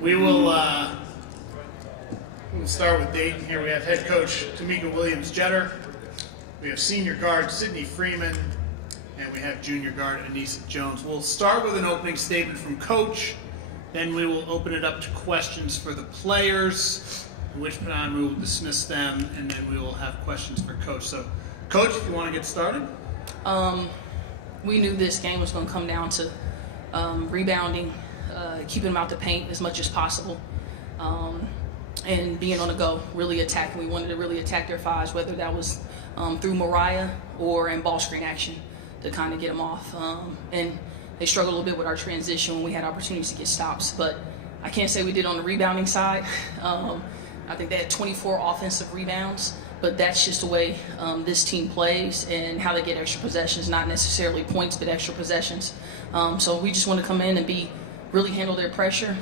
We will we'll start with Dayton here. We have head coach Tamika Williams-Jeter. We have senior guard Sydney Freeman. And we have junior guard Anissa Jones. We'll start with an opening statement from Coach. Then we will open it up to questions for the players, at which time we will dismiss them, and then we will have questions for Coach. So, Coach, if you want to get started. We knew this game was going to come down to rebounding, keeping them out the paint as much as possible, and being on the go, really attacking. We wanted to really attack their fives, whether that was through Mariah or in ball screen action to kind of get them off. And they struggled a little bit with our transition when we had opportunities to get stops, but I can't say we did on the rebounding side. I think they had 24 offensive rebounds, but that's just the way this team plays and how they get extra possessions, not necessarily points, but extra possessions. So we just want to come in and really handle their pressure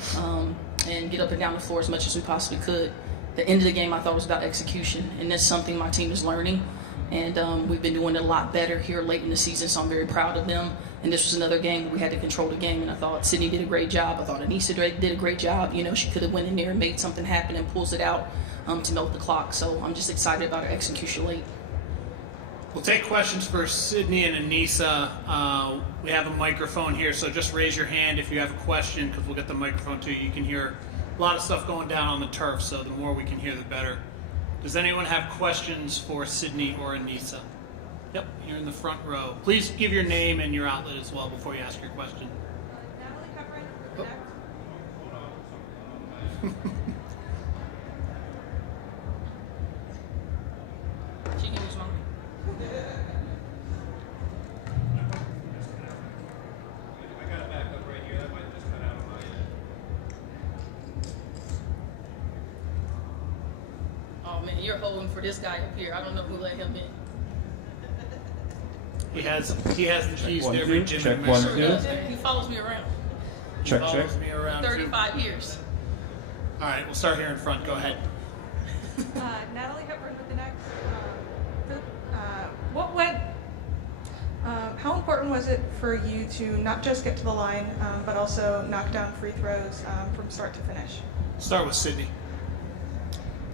and get up and down the floor as much as we possibly could. The end of the game, I thought, was about execution, and that's something my team is learning. And we've been doing it a lot better here late in the season, so I'm very proud of them. And this was another game where we had to control the game, and I thought Sydney did a great job. I thought Anissa did a great job. You know, she could have went in there and made something happen and pulls it out to milk the clock. So I'm just excited about our execution late. We'll take questions for Sydney and Anissa. We have a microphone here, so just raise your hand if you have a question, because we'll get the microphone to you. You can hear a lot of stuff going down on the turf, so the more we can hear, the better. Does anyone have questions for Sydney or Anissa? Yep, you're in the front row. Please give your name and your outlet as well before you ask your question. Natalie Covering, She can use mine. I got a backup right here. That might just cut out on my end. Oh man, you're holding for this guy up here. I don't know who let him in. He has the keys to one, every two. gym. Check in one, Mexico. two. Sure does. He follows me around. Check. Follows me around too. 35 years. All right, we'll start here in front. Go ahead. Natalie Hepburn with the next. How important was it for you to not just get to the line, but also knock down free throws from start to finish? Start with Sydney.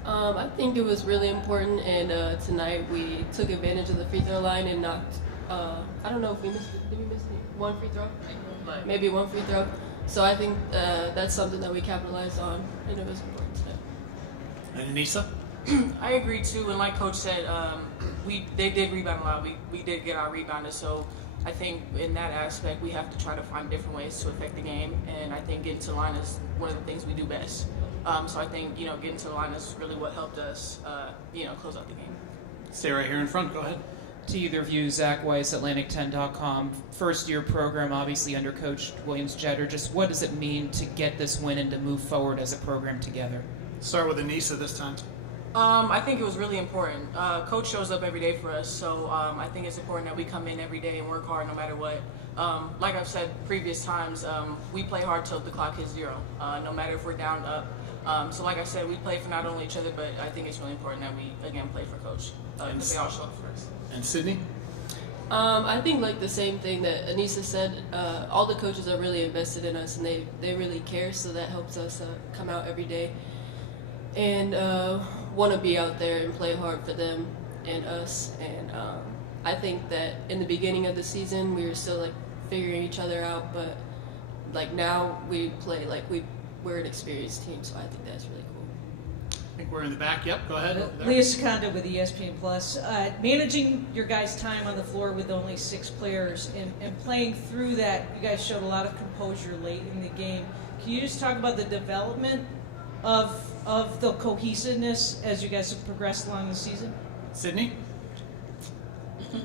I think it was really important, and tonight we took advantage of the free throw line and knocked. I don't know if we missed. Did we miss one free throw? Maybe one free throw. So I think that's something that we capitalized on, and it was important today. And Anissa? I agree too. And like Coach said, they did rebound a lot. We did get our rebounders. So I think in that aspect, we have to try to find different ways to affect the game. And I think getting to the line is one of the things we do best. So I think getting to the line is really what helped us close out the game. Stay right here in front. Go ahead. To either of you, Zach Weiss, Atlantic10.com. First-year program, obviously under Coach Williams-Jeter. Just what does it mean to get this win and to move forward as a program together? Start with Anissa this time. I think it was really important. Coach shows up every day for us, so I think it's important that we come in every day and work hard no matter what. Like I've said previous times, we play hard till the clock hits zero, no matter if we're down, up. So like I said, we play for not only each other, but I think it's really important that we, again, play for Coach, because they all show up for us. And Sydney? I think like the same thing that Anissa said. All the coaches are really invested in us, and they really care. So that helps us come out every day and want to be out there and play hard for them and us. And I think that in the beginning of the season we were still like figuring each other out, but like now we play like we're an experienced team. So I think that's really cool. I think we're in the back. Yep, go ahead. Over there. Leah Seconda with ESPN Plus. Managing your guys' time on the floor with only 6 players and playing through that, you guys showed a lot of composure late in the game. Can you just talk about the development of the cohesiveness as you guys have progressed along the season? Sydney? This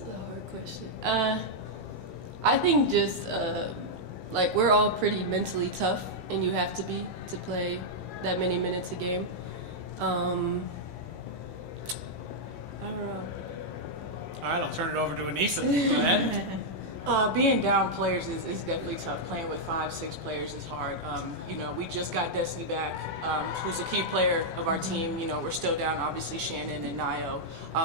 is a hard question. I think just like we're all pretty mentally tough, and you have to be to play that many minutes a game. I don't know. All right, I'll turn it over to Anissa. Go ahead. Being down players is definitely tough. Playing with 5-6 players is hard. We just got Destiny back, who's a key player of our team. We're still down, obviously, Shannon and Nio.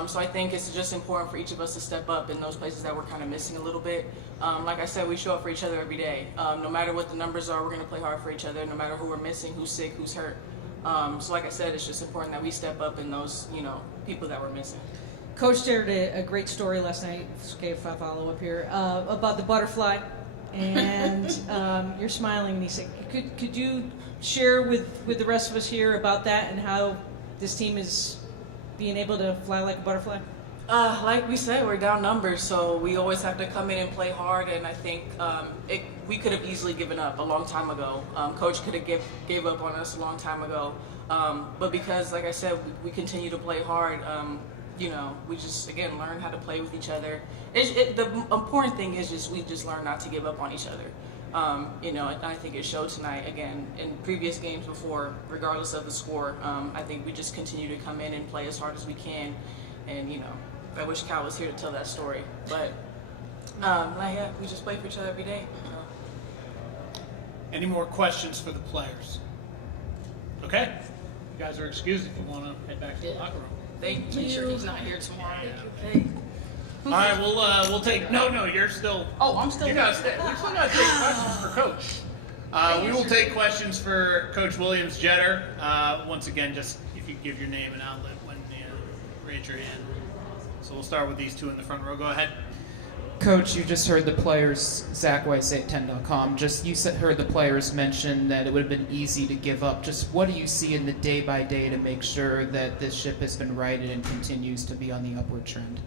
So I think it's just important for each of us to step up in those places that we're kind of missing a little bit. Like I said, we show up for each other every day. No matter what the numbers are, we're going to play hard for each other, no matter who we're missing, who's sick, who's hurt. So like I said, it's just important that we step up in those, people that we're missing. Coach shared a great story last night. Gave a follow up here about the butterfly, and you're smiling, Nisa. Could you share with the rest of us here about that and how this team is being able to fly like a butterfly? Like we said, we're down numbers, so we always have to come in and play hard. And I think we could have easily given up a long time ago. Coach could have gave up on us a long time ago, but because, like I said, we continue to play hard. We just, again, learn how to play with each other. The important thing is we just learn not to give up on each other. And I think it showed tonight, again, in previous games before, regardless of the score. I think we just continue to come in and play as hard as we can. And, I wish Cal was here to tell that story. But, we just play for each other every day. Any more questions for the players? Okay. You guys are excused if you want to head back to the locker room. Thank Make you. sure he's not here tomorrow. Yeah. Hey. All right, we'll take. No, you're still. Oh, I'm still You here. gotta stay. We still gotta take questions for Coach. We will take questions for Coach Williams Jetter. Once again, just if you give your name and outlet when you raise your hand. So we'll start with these two in the front row. Go ahead. Coach, you just heard the players, Zach Weiss at 10.com. Heard the players mention that it would have been easy to give up. Just what do you see in the day by day to make sure that this ship has been righted and continues to be on the upward trend?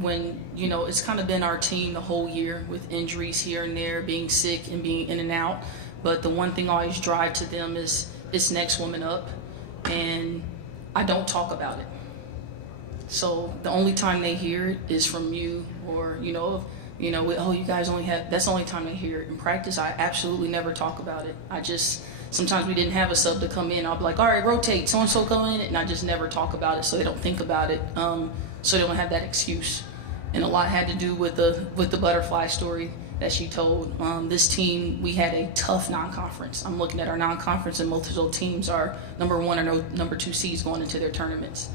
When it's kind of been our team the whole year with injuries here and there, being sick and being in and out. But the one thing I always drive to them is it's next woman up, and I don't talk about it. So the only time they hear it is from you, or you guys only have. That's the only time they hear it. In practice, I absolutely never talk about it. Sometimes we didn't have a sub to come in. I'll be like, all right, rotate, so and so come in, and I just never talk about it, so they don't think about it, so they don't have that excuse. And a lot had to do with the butterfly story that she told. This team, we had a tough non-conference. I'm looking at our non-conference, and most of those teams are number 1 or number 2 seeds going into their tournaments.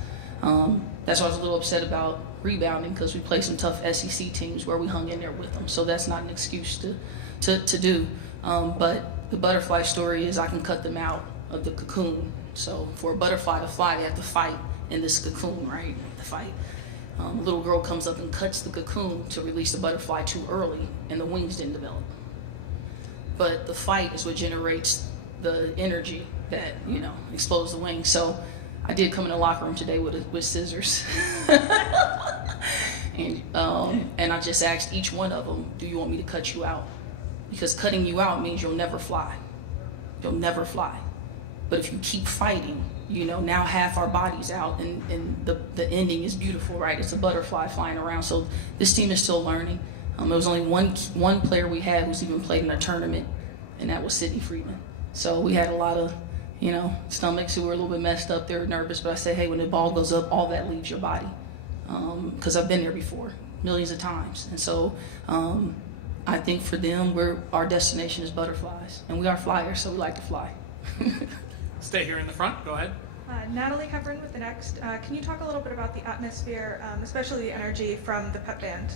That's why I was a little upset about rebounding, because we played some tough SEC teams where we hung in there with them. So that's not an excuse to do. But the butterfly story is I can cut them out of the cocoon. So for a butterfly to fly, they have to fight in this cocoon, right? They have to fight. A little girl comes up and cuts the cocoon to release the butterfly too early, and the wings didn't develop. But the fight is what generates the energy that, explodes the wings. So I did come in the locker room today with scissors. and I just asked each one of them, do you want me to cut you out? Because cutting you out means you'll never fly. You'll never fly. But if you keep fighting, now half our body's out, and the ending is beautiful, right? It's a butterfly flying around. So this team is still learning. There was only one player we had who's even played in a tournament, and that was Sydney Freeman. So we had a lot of stomachs who were a little bit messed up. They were nervous, but I said, hey, when the ball goes up, all that leaves your body. Because I've been there before, millions of times. And so I think for them, our destination is butterflies. And we are flyers, so we like to fly. Stay here in the front. Go ahead. Natalie Hepburn with the Next. Can you talk a little bit about the atmosphere, especially the energy from the pep band?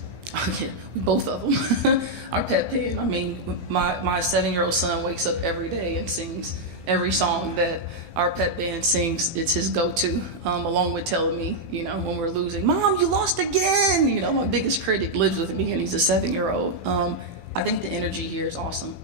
Yeah, both of them. Our pep band. I mean, my 7-year-old son wakes up every day and sings every song that our pep band sings. It's his go-to, along with telling me, when we're losing, Mom, you lost again. My biggest critic lives with me, and he's a 7-year-old. I think the energy here is awesome.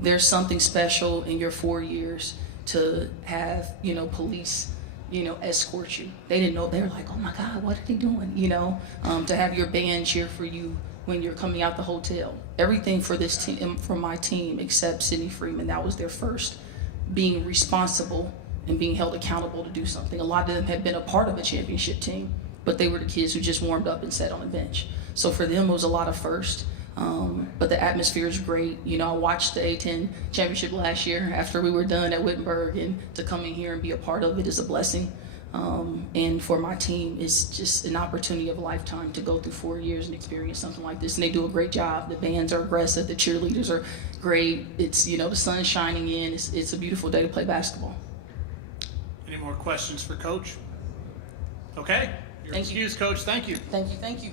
There's something special in your 4 years to have, police, escort you. They didn't know. They were like, oh my God, what are they doing? To have your band cheer for you when you're coming out the hotel. Everything for this team, for my team, except Sydney Freeman, that was their first being responsible and being held accountable to do something. A lot of them had been a part of a championship team, but they were the kids who just warmed up and sat on the bench. So for them, it was a lot of first. But the atmosphere is great. I watched the A10 championship last year after we were done at Wittenberg, and to come in here and be a part of it is a blessing. And for my team, it's just an opportunity of a lifetime to go through 4 years and experience something like this. And they do a great job. The bands are aggressive. The cheerleaders are great. It's, the sun's shining in. It's a beautiful day to play basketball. Any more questions for Coach? Okay. You're Thank you. excused, Coach. Thank you. Thank you. Thank you.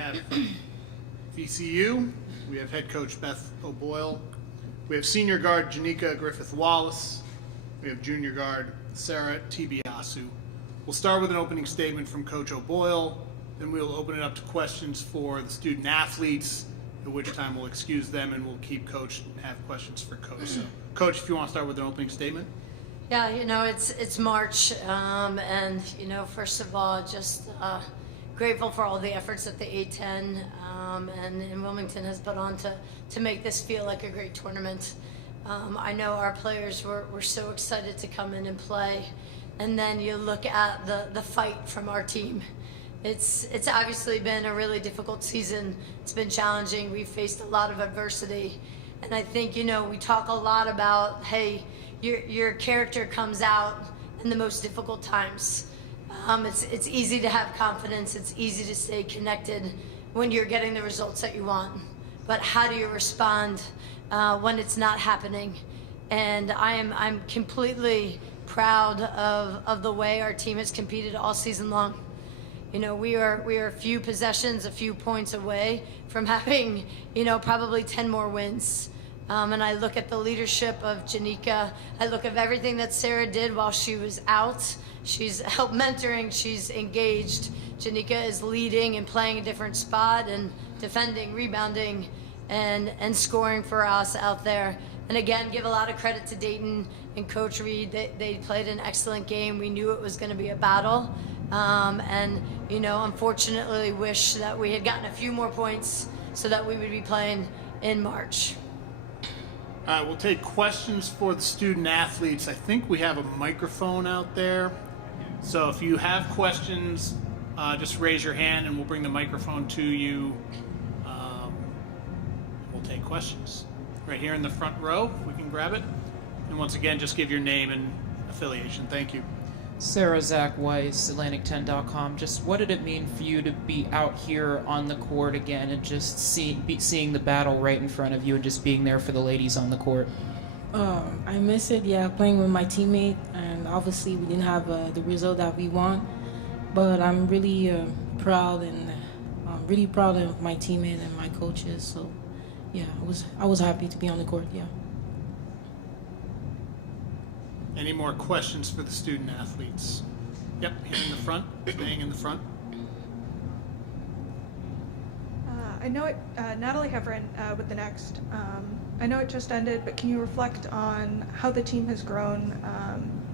have VCU. We have head coach Beth O'Boyle. We have senior guard Janika Griffith-Wallace. We have junior guard Sarah Tibiasu. We'll start with an opening statement from Coach O'Boyle. Then we'll open it up to questions for the student athletes, at which time we'll excuse them and we'll keep Coach and have questions for Coach. So, Coach, if you want to start with an opening statement. Yeah, it's March, and first of all, just grateful for all the efforts that the A10 and in Wilmington has put on to make this feel like a great tournament. I know our players were so excited to come in and play, and then you look at the fight from our team. It's obviously been a really difficult season. It's been challenging. We've faced a lot of adversity. And I think, we talk a lot about, hey, your character comes out in the most difficult times. It's easy to have confidence. It's easy to stay connected when you're getting the results that you want. But how do you respond when it's not happening? And I'm completely proud of the way our team has competed all season long. We are a few possessions, a few points away from having, probably 10 more wins. And I look at the leadership of Janika. I look at everything that Sarah did while she was out. She's helped mentoring. She's engaged. Janika is leading and playing a different spot and defending, rebounding, and scoring for us out there. And again, give a lot of credit to Dayton and Coach Reed. They played an excellent game. We knew it was going to be a battle. And unfortunately wish that we had gotten a few more points so that we would be playing in March. All right, we'll take questions for the student athletes. I think we have a microphone out there. So if you have questions, just raise your hand and we'll bring the microphone to you. We'll take questions. Right here in the front row, if we can grab it. And once again, just give your name and affiliation. Thank you. Sarah, Zach Weiss, Atlantic10.com. Just what did it mean for you to be out here on the court again and just seeing the battle right in front of you and just being there for the ladies on the court? I miss it, playing with my teammate, and obviously we didn't have the result that we want, but I'm really proud and I'm really proud of my teammate and my coaches. So, I was happy to be on the court. Any more questions for the student athletes? Yep, here in the front, staying in the front. I know it, Natalie Heverin with the next. I know it just ended, but can you reflect on how the team has grown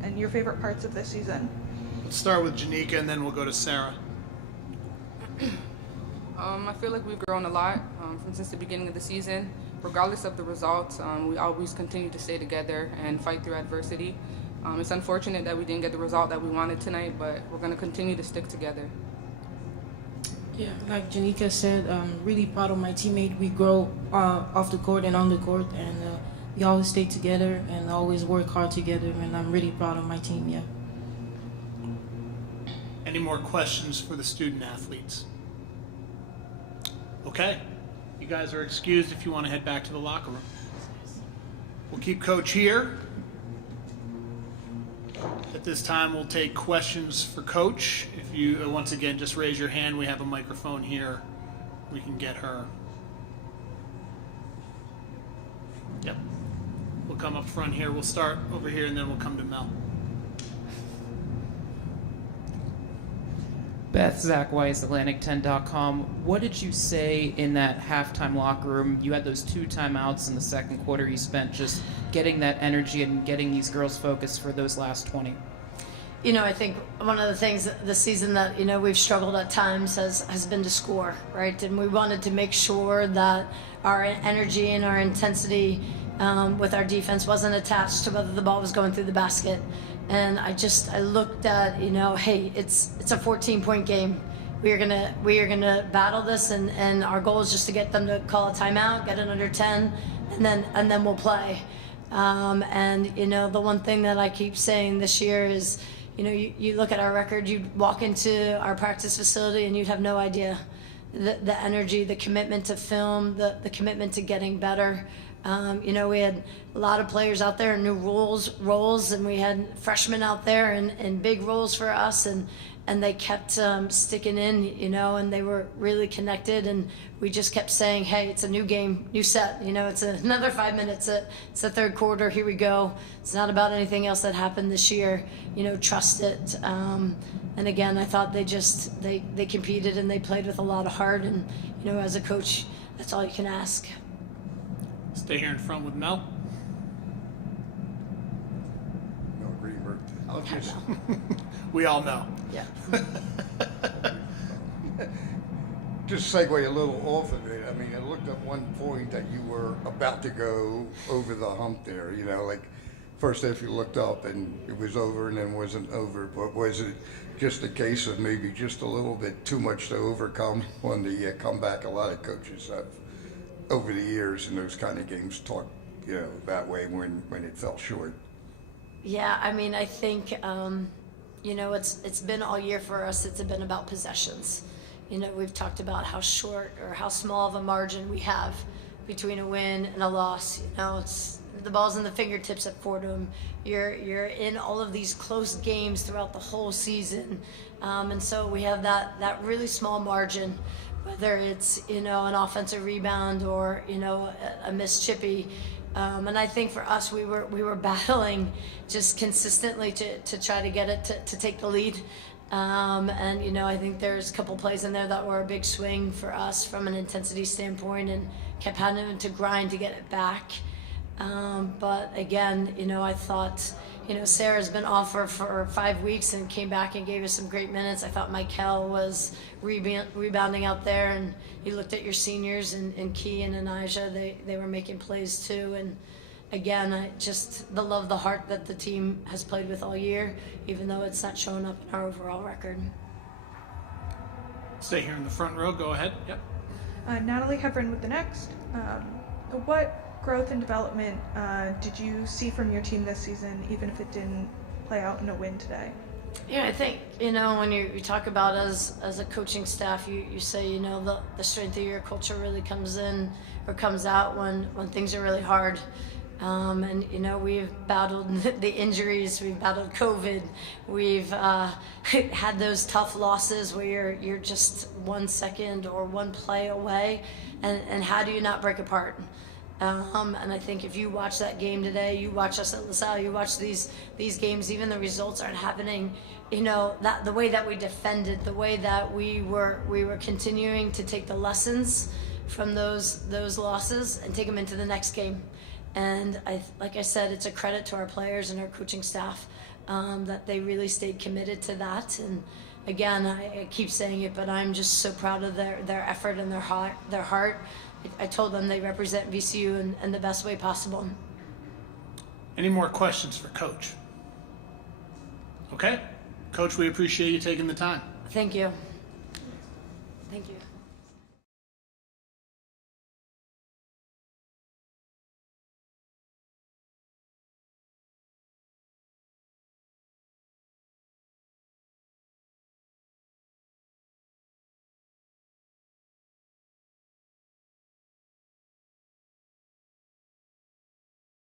and your favorite parts of this season? Let's start with Janika and then we'll go to Sarah. I feel like we've grown a lot since the beginning of the season. Regardless of the results, we always continue to stay together and fight through adversity. It's unfortunate that we didn't get the result that we wanted tonight, but we're going to continue to stick together. Yeah, like Janika said, really proud of my teammate. We grow off the court and on the court, and we always stay together and always work hard together, and I'm really proud of my team, Any more questions for the student athletes? Okay. You guys are excused if you want to head back to the locker room. We'll keep Coach here. At this time, we'll take questions for Coach. If you, once again, just raise your hand. We have a microphone here. We can get her. Yep. We'll come up front here. We'll start over here, and then we'll come to Mel. Beth, Zach Weiss, Atlantic10.com. What did you say in that halftime locker room? You had those 2 timeouts in the second quarter. You spent just getting that energy and getting these girls focused for those last 20. I think one of the things this season that, we've struggled at times has been to score, right? And we wanted to make sure that our energy and our intensity with our defense wasn't attached to whether the ball was going through the basket. And I looked at, hey, it's a 14-point game. We are gonna battle this, and our goal is just to get them to call a timeout, get it under 10, and then we'll play. The one thing that I keep saying this year is, you look at our record, you'd walk into our practice facility and you'd have no idea the energy, the commitment to film, the commitment to getting better. We had a lot of players out there in new roles, and we had freshmen out there in big roles for us. And and they kept sticking in, you know, and they were really connected, and we just kept saying, hey, it's a new game, new set, you know, it's another 5 minutes, it's the third quarter, here we go. It's not about anything else that happened this year, you know, trust it. And again, I thought they competed and they played with a lot of heart, and, you know, as a coach, that's all you can ask. Stay here in front with Mel. No, Greenberg. I'll just, We all know. Yeah. just segue a little off of it. I mean, it looked at one point that you were about to go over the hump there. You know, like first if you looked up and it was over and then wasn't over. But was it just a case of maybe just a little bit too much to overcome on the comeback? A lot of coaches have over the years in those kind of games talked, you know, that way when it fell short. Yeah, I mean, I think, you know, it's been all year for us. It's been about possessions. You know, we've talked about how short or how small of a margin we have between a win and a loss. You know, it's the ball's in the fingertips at Fordham. You're in all of these close games throughout the whole season, and so we have that really small margin. Whether it's, you know, an offensive rebound or, you know, a missed chippy. And I think for us, we were battling just consistently to try to get it to take the lead. And, you know, I think there's a couple plays in there that were a big swing for us from an intensity standpoint, and kept having to grind to get it back. But again, you know, I thought, you know, Sarah's been off for 5 weeks and came back and gave us some great minutes. I thought Michael was rebounding out there, and you looked at your seniors and Key and Anijah, they were making plays too. And again, just the love, the heart that the team has played with all year, even though it's not showing up in our overall record. Stay here in the front row. Go ahead. Yep. Natalie Hevron with the next. What growth and development did you see from your team this season, even if it didn't play out in a win today? Yeah, I think, you know, when you talk about as a coaching staff, you say, you know, the strength of your culture really comes in or comes out when things are really hard. And, you know, we've battled the injuries, we've battled COVID, we've had those tough losses where you're just 1 second or one play away, and how do you not break apart? And I think if you watch that game today, you watch us at LaSalle, you watch these games, even the results aren't happening, you know, that the way that we defended, the way that we were continuing to take the lessons from those losses and take them into the next game. And like I said, it's a credit to our players and our coaching staff that they really stayed committed to that. And again, I keep saying it, but I'm just so proud of their effort and their heart. I told them they represent VCU in the best way possible. Any more questions for Coach? Okay. Coach, we appreciate you taking the time. Thank you. Thank you.